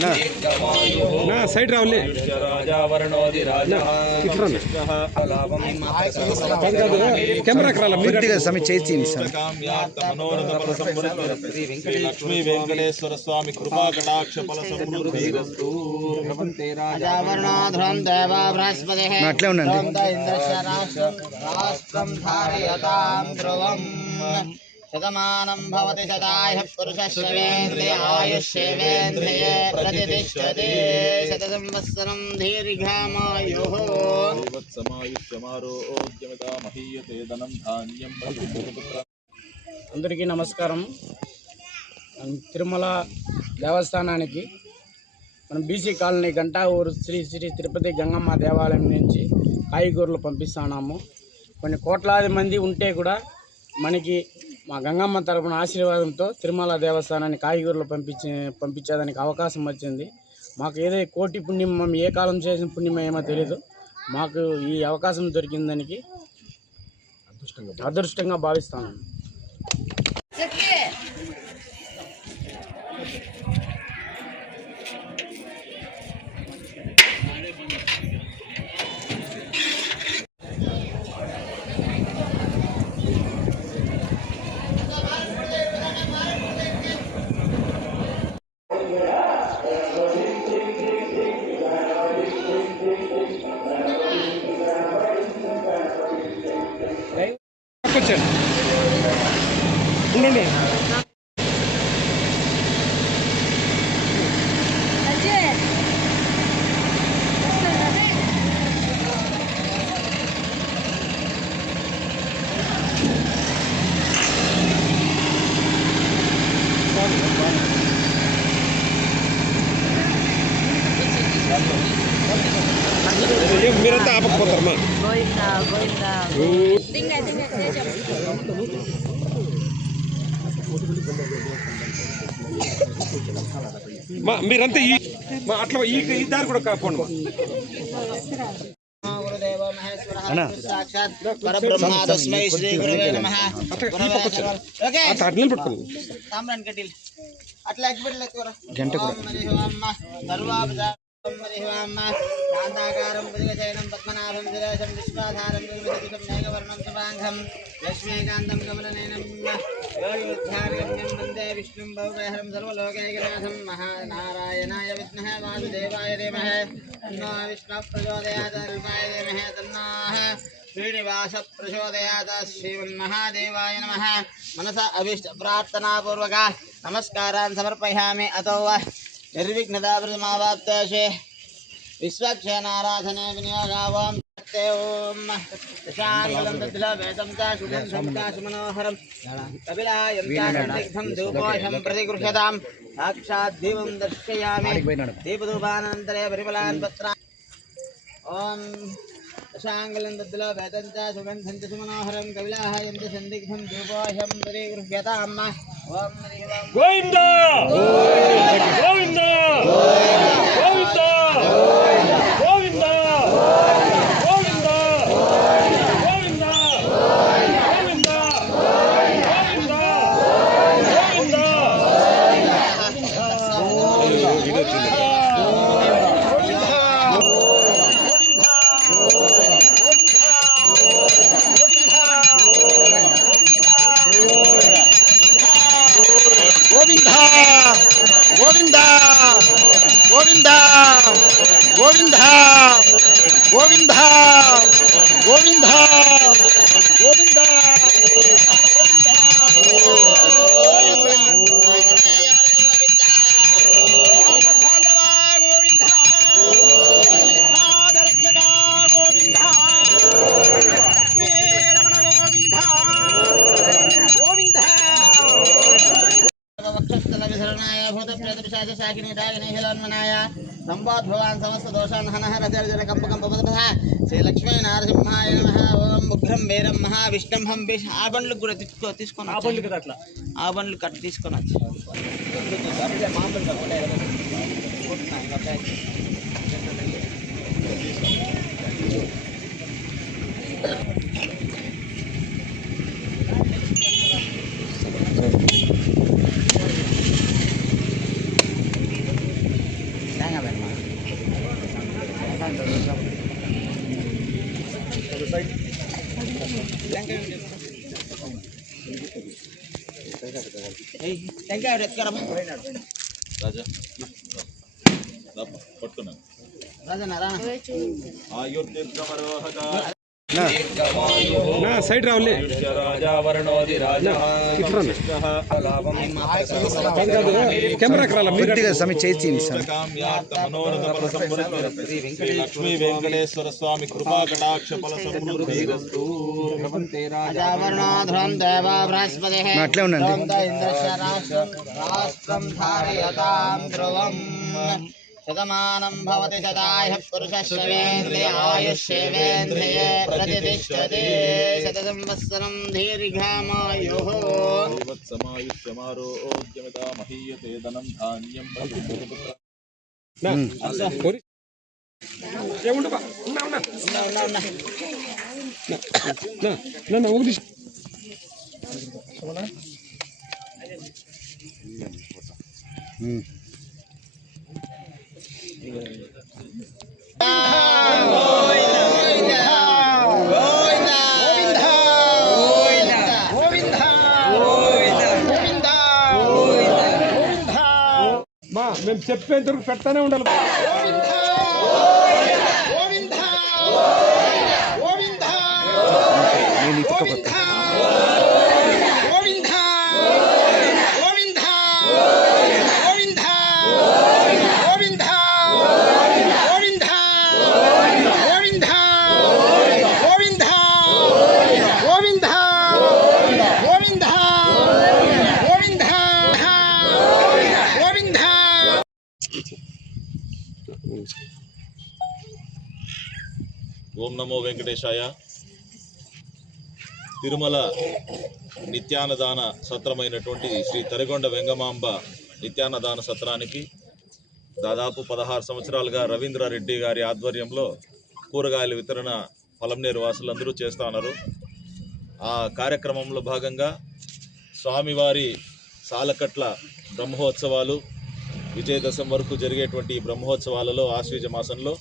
నా side రావులే camera పూర్తిగా సమీ చేసి లక్ష్మీ వెంకటేశ్వర స్వామి కృపా కటాక్ష ఫల సమృద్ధిరస్తు. అట్లే ఉండండి. శతమానం భవతి శతాయ పురుషశ్రవేంద్రియ ఆయుష్యేవేంద్రియే ప్రతిష్టతే శత సంవత్సరం దీర్ఘమాయుః. అందరికీ నమస్కారం. తిరుమల దేవస్థానానికి మనం బీసీ కాలనీ గంటా ఊరు శ్రీ శ్రీ తిరుపతి గంగమ్మ దేవాలయం నుంచి కాయగూరలు పంపిస్తున్నాము. కొన్ని కోట్లాది మంది ఉంటే కూడా మనకి మా గంగమ్మ తరపున ఆశీర్వాదంతో తిరుమల దేవస్థానాన్ని కాయగూరలు పంపించేదానికి అవకాశం వచ్చింది. మాకు ఏదో కోటి పుణ్యం, మేము ఏ కాలం చేసిన పుణ్యం ఏమో తెలియదు. మాకు ఈ అవకాశం దొరికిందానికి అదృష్టంగా భావిస్తాను. ఉండండి. మీరంతా ఆపకపోతారమ్మా. మీరంతా అట్లా ఈ దారి కూడా కాకపోండి. గంట శాంతాకారం భుజగశయనం పద్మనాభం సురేశం విశ్వాధారం మేఘవర్ణం శుభాంగం లక్ష్మీకాంతం కమలనయనం యోగిధ్యానగమ్యం వందే విష్ణుం భవహరం సర్వలోకైకనాథం మహానారాయణాయ విద్మహే వాసుదేవాయ ధీమహి తన్నో విష్ణుః ప్రచోదయాత్ రూపాయ ధీమహి తన్నః శ్రీనివాస ప్రచోదయాత్ శ్రీమన్మహాదేవాయ నమః. మనస అభీష్ట ప్రార్థనాపూర్వక నమస్కారాన్ సమర్పయామి. అతో నిర్విఘ్నతాప్రతిమావాప్తేషే విశ్వక్షేణారాధనే వినియోగావం ఓం దశాంగలం తద్దిల వేదం చ సుగంధం చ సుమనోహరం కపిలాయం చ సందిగ్ధం ధూపోహం ప్రతిగృహ్యతాం సాక్షాత్ దీపం దర్శయామి. దీపధూపానంతరే పరిమళాన్ పత్రా ఓం దశాంగలం తద్దిల వేదం చ సుగంధం చ సుమనోహరం కపిలాయం చ సందిగ్ధం ధూపోహం ప్రతిగృహ్యతాం. ఓం గోవింద గోవింద గోవింద గోవింద గోవింద గోవింద గోవింద గోవింద గోవింద గోవింద గోవింద గోవింద గోవింద గోవింద సంవాద్భవాన్ సమస్త దోషాన్ హనః రజర్జర కంపకంపపదపథ శ్రీ లక్ష్మీ నారసింహాయ నమః. ఓం ఉగ్రం వీరం మహావిష్ణుం హం విష్. ఆ బండ్లు కూడా తీసుకొని ఆ బండ్లు కదా, అట్లా ఆ బండ్లు కట్టి తీసుకొని వచ్చి టెంకాయ ఎత్తుకరమ్మా. రాజా పట్టుకున్నాను రాజన్న రా. ఆయుర్దీర్ఘమరోహక సైడ్ రావులే కెమెరాకి రాలా కొద్దిగా సమయం చేసి శ్రీ లక్ష్మీ వెంకటేశ్వర స్వామి కృపా కటాక్ష ఫల సమృద్ధి రాజావర్ణోధ్రం దేవ బృహస్పతిః అట్లే ఉండండి. ఇంద్రస్య రాష్ట్రం ధారయతాం ధ్రువం శతమానం భవతి శతాయ పురుషశ్రవేంద్రియ ఆయుష్యేవేంద్రియే ప్రతిష్టతే శత సంవత్సరం దీర్ఘమాయుః సమాయుష్యమారోగ్యమితా మహీయతే ధనం ధాన్యం ఏముండవా ఉన్నా ఒకటి మా మేము చెప్పేంత వరకు పెడతానే ఉండాలి. నేను ఇటుకపోతా. ఓం నమో వెంకటేశాయ. తిరుమల నిత్యాన్నదాన సత్రమైనటువంటి శ్రీ తరిగొండ వెంగమాంబ నిత్యాన్నదాన సత్రానికి దాదాపు 16 సంవత్సరాలుగా రవీంద్రారెడ్డి గారి ఆధ్వర్యంలో కూరగాయల వితరణ పొలంనేరు వాసులందరూ చేస్తూ ఉన్నారు. ఆ కార్యక్రమంలో భాగంగా స్వామివారి సాలకట్ల బ్రహ్మోత్సవాలు విజయదశమి వరకు జరిగేటువంటి బ్రహ్మోత్సవాలలో ఆశ్వీజ మాసంలో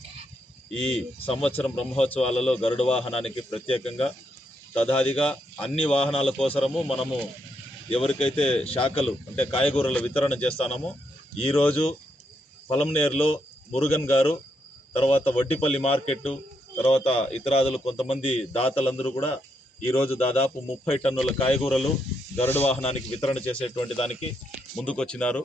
ఈ సంవత్సరం బ్రహ్మోత్సవాలలో గరుడ వాహనానికి ప్రత్యేకంగా తదాదిగా అన్ని వాహనాల కోసరము మనము ఎవరికైతే శాఖలు అంటే కాయగూరల వితరణ చేస్తామో ఈరోజు పొలంనేరులో మురుగన్ గారు, తర్వాత వడ్డిపల్లి మార్కెట్టు, తర్వాత ఇతరాదులు కొంతమంది దాతలందరూ కూడా ఈరోజు దాదాపు 30 టన్నుల కాయగూరలు గరుడ వాహనానికి వితరణ చేసేటువంటి దానికి ముందుకొచ్చినారు.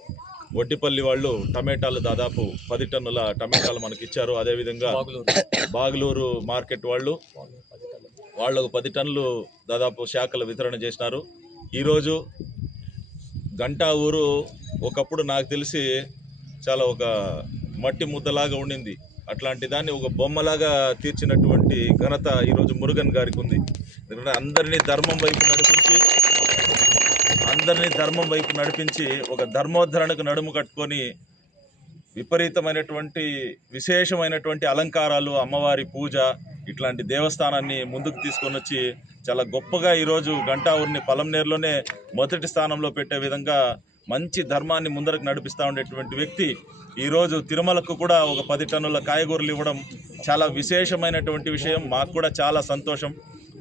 వడ్డిపల్లి వాళ్ళు టమాటాలు దాదాపు 10 టన్నుల టమాటాలు మనకి ఇచ్చారు. అదేవిధంగా బాగులూరు మార్కెట్ వాళ్ళు 10 టన్నులు దాదాపు శాఖల వితరణ చేసినారు. ఈరోజు గంటా ఊరు ఒకప్పుడు నాకు తెలిసి చాలా ఒక మట్టి ముద్దలాగా ఉండింది. అట్లాంటి దాన్ని ఒక బొమ్మలాగా తీర్చినటువంటి ఘనత ఈరోజు మురుగన్ గారికి ఉంది. ఎందుకంటే అందరినీ ధర్మం వైపు నడిపించి ఒక ధర్మోద్ధరణకు నడుము కట్టుకొని విపరీతమైనటువంటి విశేషమైనటువంటి అలంకారాలు, అమ్మవారి పూజ, ఇట్లాంటి దేవస్థానాన్ని ముందుకు తీసుకొని వచ్చి చాలా గొప్పగా ఈరోజు గంటా ఊరిని పొలంనేరులోనే మొదటి స్థానంలో పెట్టే విధంగా మంచి ధర్మాన్ని ముందరకు నడిపిస్తూ ఉండేటువంటి వ్యక్తి ఈరోజు తిరుమలకు కూడా ఒక 10 టన్నుల కాయగూరలు ఇవ్వడం చాలా విశేషమైనటువంటి విషయం. మాకు కూడా చాలా సంతోషం.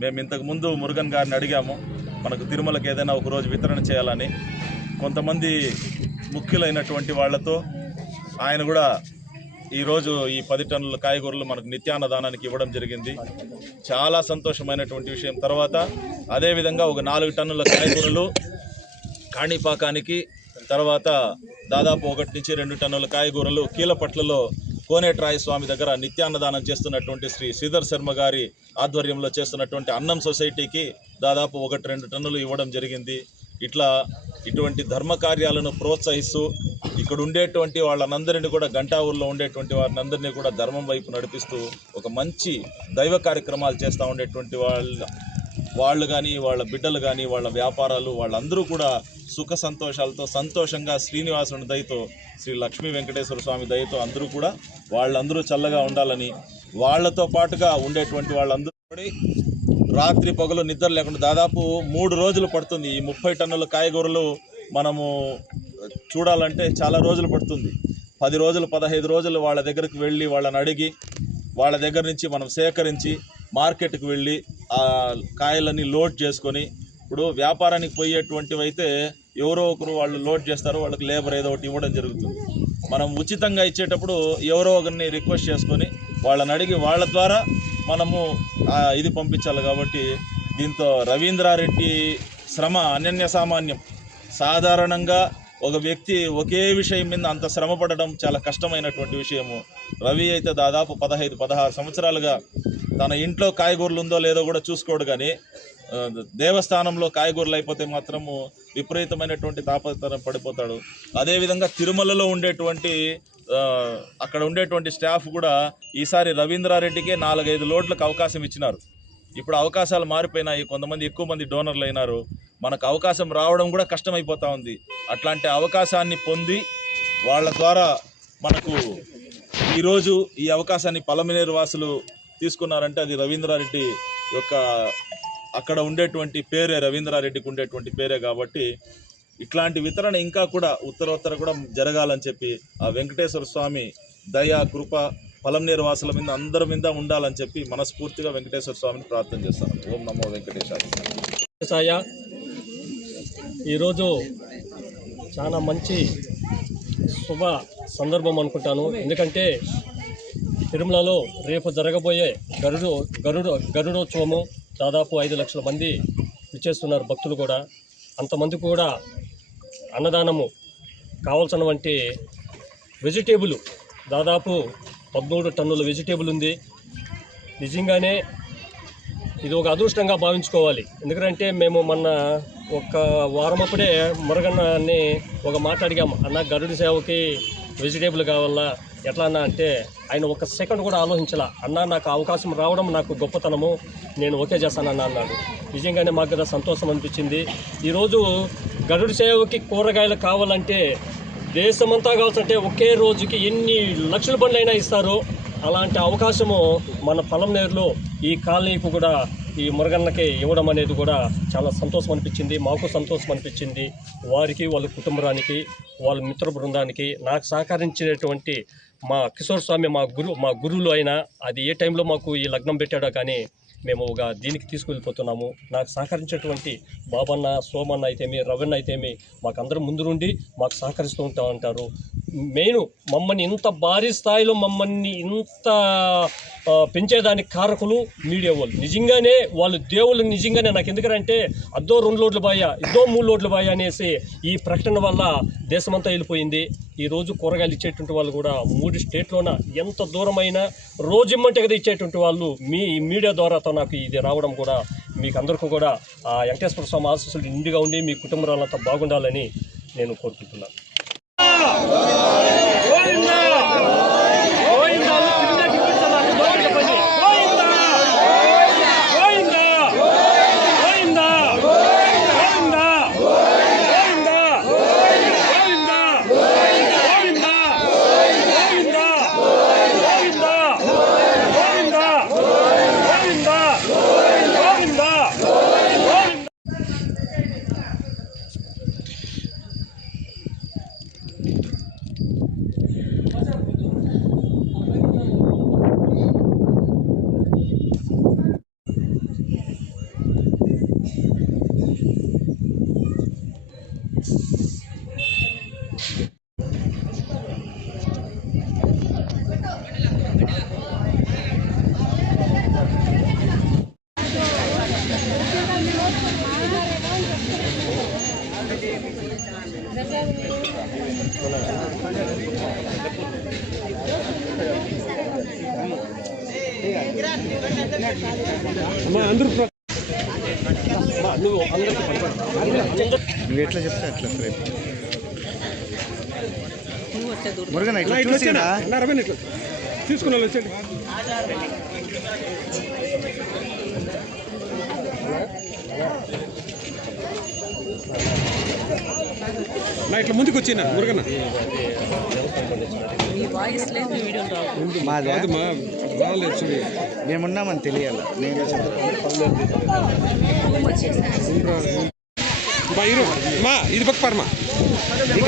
మేము ఇంతకుముందు మురుగన్ గారిని అడిగాము, మనకు తిరుమలకు ఏదైనా ఒకరోజు వితరణ చేయాలని. కొంతమంది ముఖ్యులైనటువంటి వాళ్లతో ఆయన కూడా ఈరోజు ఈ 10 టన్నుల కాయగూరలు మనకు నిత్యాన్నదానానికి ఇవ్వడం జరిగింది. చాలా సంతోషమైనటువంటి విషయం. తర్వాత అదేవిధంగా ఒక 4 టన్నుల కాయగూరలు కాణిపాకానికి, తర్వాత దాదాపు 1 నుంచి 2 టన్నుల కాయగూరలు కీలపట్లలో కోనేట్రాయ స్వామి దగ్గర నిత్యాన్నదానం చేస్తున్నటువంటి శ్రీ శ్రీధర్ శర్మ గారి ఆధ్వర్యంలో చేస్తున్నటువంటి అన్నం సొసైటీకి దాదాపు 1-2 టన్నులు ఇవ్వడం జరిగింది. ఇటువంటి ధర్మ కార్యాలను ప్రోత్సహిస్తూ ఇక్కడ ఉండేటువంటి వాళ్ళందరినీ కూడా గంటా ఊర్లో ఉండేటువంటి వారిని కూడా ధర్మం వైపు నడిపిస్తూ ఒక మంచి దైవ కార్యక్రమాలు చేస్తూ ఉండేటువంటి వాళ్ళు కానీ, వాళ్ళ బిడ్డలు కానీ, వాళ్ళ వ్యాపారాలు, వాళ్ళందరూ కూడా సుఖ సంతోషాలతో సంతోషంగా శ్రీనివాసుని దయతో, శ్రీ లక్ష్మీ వెంకటేశ్వర స్వామి దయతో వాళ్ళందరూ చల్లగా ఉండాలని, వాళ్లతో పాటుగా ఉండేటువంటి వాళ్ళందరూ రాత్రి పగలు నిద్ర లేకుండా దాదాపు 3 రోజులు పడుతుంది. ఈ 30 టన్నుల కాయగూరలు మనము చూడాలంటే చాలా రోజులు పడుతుంది. 10 రోజులు 15 రోజులు వాళ్ళ దగ్గరికి వెళ్ళి వాళ్ళని అడిగి వాళ్ళ దగ్గర నుంచి మనం సేకరించి మార్కెట్కి వెళ్ళి ఆ కాయలని లోడ్ చేసుకొని, ఇప్పుడు వ్యాపారానికి పోయేటువంటివి అయితే ఎవరో ఒకరు వాళ్ళు లోడ్ చేస్తారు, వాళ్ళకి లేబర్ ఏదో ఒకటి ఇవ్వడం జరుగుతుంది. మనం ఉచితంగా ఇచ్చేటప్పుడు ఎవరో ఒకరిని రిక్వెస్ట్ చేసుకొని వాళ్ళని అడిగి వాళ్ళ ద్వారా మనము ఇది పంపించాలి. కాబట్టి దీంతో రవీంద్రారెడ్డి శ్రమ అనన్య సామాన్యం. సాధారణంగా ఒక వ్యక్తి ఒకే విషయం మీద అంత శ్రమ పడడం చాలా కష్టమైనటువంటి విషయము. రవి అయితే దాదాపు 15-16 సంవత్సరాలుగా తన ఇంట్లో కాయగూరలు ఉందో లేదో కూడా చూసుకోడు, కానీ దేవస్థానంలో కాయగూరలు అయిపోతే మాత్రము విపరీతమైనటువంటి తాపత్రయం పడిపోతాడు. అదేవిధంగా తిరుమలలో ఉండేటువంటి అక్కడ ఉండేటువంటి స్టాఫ్ కూడా ఈసారి రవీంద్రారెడ్డికే 4-5 లోడ్లకు అవకాశం ఇచ్చినారు. ఇప్పుడు అవకాశాలు మారిపోయినాయి, కొంతమంది ఎక్కువ మంది డోనర్లు అయినారు. మనకు అవకాశం రావడం కూడా కష్టమైపోతూ ఉంది. అట్లాంటి అవకాశాన్ని పొంది వాళ్ళ ద్వారా మనకు ఈరోజు ఈ అవకాశాన్ని పలమనేరు వాసులు తీసుకున్నారంటే అది రవీంద్రారెడ్డి యొక్క అక్కడ ఉండేటువంటి పేరే, రవీంద్రారెడ్డికి ఉండేటువంటి పేరే. కాబట్టి ఇట్లాంటి వితరణ ఇంకా కూడా ఉత్తరోత్తర కూడా జరగాలని చెప్పి ఆ వెంకటేశ్వర స్వామి దయ కృప పలమనేరు వాసుల మీద అందరి మీద ఉండాలని చెప్పి మనస్ఫూర్తిగా వెంకటేశ్వర స్వామిని ప్రార్థన చేస్తాను. ఓం నమో వెంకటేశాయ. ఈరోజు చాలా మంచి శుభ సందర్భం అనుకుంటాను. ఎందుకంటే తిరుమలలో రేపు జరగబోయే గరుడోత్సవము దాదాపు 5 లక్షల మంది విచ్చేస్తున్నారు భక్తులు కూడా. అంతమంది కూడా అన్నదానము కావాల్సిన వంటి వెజిటేబుల్ దాదాపు 13 టన్నుల వెజిటేబుల్ ఉంది. నిజంగానే ఇది ఒక అదృష్టంగా భావించుకోవాలి. ఎందుకంటే మేము మొన్న ఒక వారం అప్పుడే మురగన్నని ఒక మాట అడిగాము, అన్న గరుడి సేవకి వెజిటేబుల్ కావాలా ఎట్లా అన్నా అంటే ఆయన ఒక సెకండ్ కూడా ఆలోచించాల. అన్న నాకు అవకాశం రావడం నాకు గొప్పతనము, నేను ఓకే చేస్తానన్నా అన్నాడు. నిజంగానే మాకు కదా సంతోషం అనిపించింది. ఈరోజు గరుడి సేవకి కూరగాయలు కావాలంటే దేశమంతా కావాల్సింటే ఒకే రోజుకి ఎన్ని లక్షల బండ్లైనా ఇస్తారు. అలాంటి అవకాశము మన పలమనేరులో ఈ కాలనీకి కూడా ఈ మురగన్నకి ఇవ్వడం అనేది కూడా చాలా సంతోషం అనిపించింది. మాకు సంతోషం అనిపించింది. వారికి, వాళ్ళ కుటుంబానికి, వాళ్ళ మిత్ర బృందానికి, నాకు సహకరించినటువంటి మా కిషోర్ స్వామి మా గురువులు అయినా అది ఏ టైంలో మాకు ఈ లగ్నం పెట్టాడో కానీ మేము ఒక దీనికి తీసుకువెళ్ళిపోతున్నాము. నాకు సహకరించేటువంటి బాబన్న, సోమన్న అయితేమి, రవణ అయితేమి మాకందరూ ముందు నుండి మాకు సహకరిస్తూ ఉంటారు. మెయిన్ మమ్మల్ని ఇంత భారీ స్థాయిలో మమ్మల్ని ఇంత పెంచేదానికి కారకులు మీడియా వాళ్ళు. నిజంగానే వాళ్ళు దేవుళ్ళు. నిజంగానే నాకు ఎందుకంటే అద్దో 2 లోడ్లు బాయా, ఇద్దో 3 లోడ్లు బాయా అనేసి ఈ ప్రకటన వల్ల దేశమంతా వెళ్ళిపోయింది. ఈరోజు కూరగాయలు ఇచ్చేటువంటి వాళ్ళు కూడా 3 స్టేట్లోన ఎంత దూరమైనా రోజు ఇమ్మంటే కదా ఇచ్చేటువంటి వాళ్ళు మీ మీడియా ద్వారా నాకు ఇది రావడం కూడా మీకు అందరికీ కూడా వెంకటేశ్వర స్వామి ఆశీస్సులు నిండుగా ఉండి మీ కుటుంబాలంతా బాగుండాలని నేను కోరుకుంటున్నాను. నువ్వు ఎట్లా చెప్తే అట్లా మురుగన్ ఇట్లా చూసిరా తీసుకున్న వచ్చండి. నా ఇట్లా ముందుకు వచ్చిన మురుగన్న మాదే రాలేదు, మేమున్నామని తెలియాలి. నేను ఇది పక్క పర్మా ఇక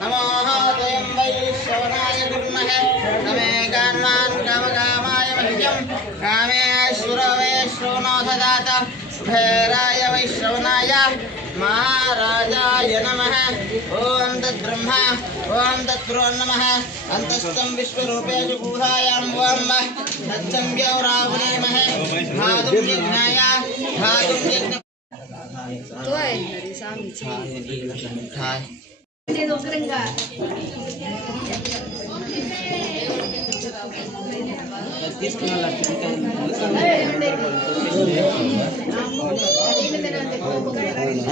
नमो त्वयं वैश्रवणाय कुर्महे नमे कान्मान् कामकामाय मह्यं कामेश्वर वैश्रवणो ददात भैराय वैश्रवणाय महाराजाय नमः ॐ तद्ब्रह्मा ॐ तत्पुरो नमः अन्तस्थं विश्वरूपेषु गुहायां ॐ तत्संज्ञौराहुनेमहे धातुं यज्ञाय धातुं यज्ञ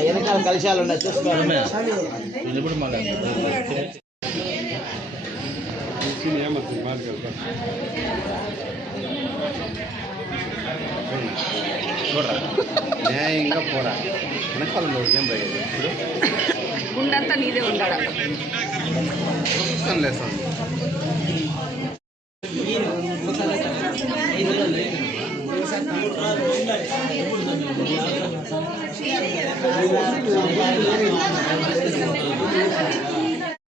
వెనకాల కలశాలు ఉన్నాయి చూసుకోవాలి న్యాయంగా పోరా వెనకాలంలో ఏం పోయేది ఇప్పుడు గుండంతా నీదే ఉండాలి చూస్తాను లేస్తాను Thank you.